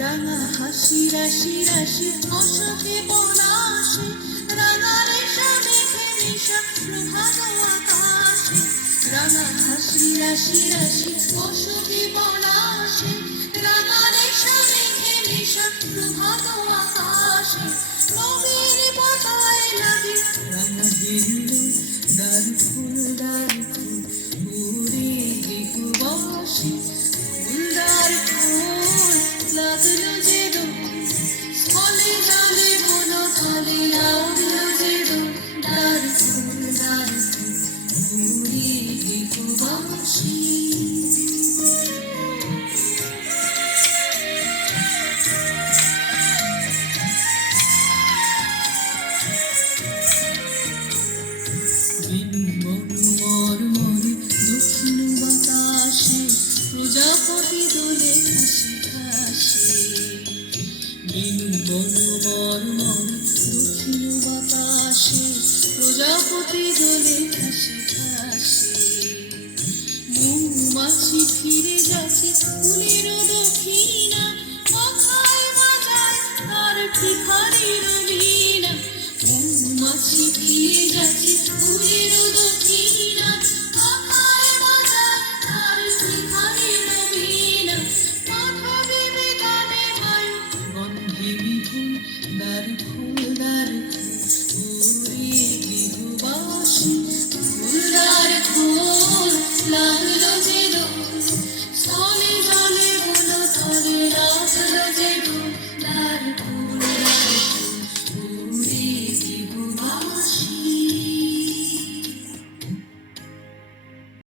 রাঙা হাসি রাশি রাশি অশোকে পলাশে, রাঙা রেশা মেঘে মেশা প্রভাত আকাশে। রাঙা হাসি রাশি রাশি অশোকে পলাশে, রাঙা রেশা মেঘে মেশা প্রভাত আকাশে। নবীন পাতায় লাগে রাঙা হিন্দু, দ্বার ফুল দ্বার ফুল উড়ে দিগবাসে। ফুলদার ফুল লাগলো যে দোল, স্থলে জলে বন তলে লাগলো যে দোল। দ্বার ফুল উড়ে দিগবাসে। দক্ষিণ বাতাসে প্রজাপতি দোলে ঘাসে ঘাসে। বেনু বন মরমরে দক্ষিণ বাতাসে প্রজাপতি দোলে ঘাসে ঘাসে। মৌমাছি ফিরে যাচ্ছে ফুলের দক্ষিণা, মাথায় বাজায় তার ভিখারির বীণা। মৌমাছি ফিরে যাচ্ছে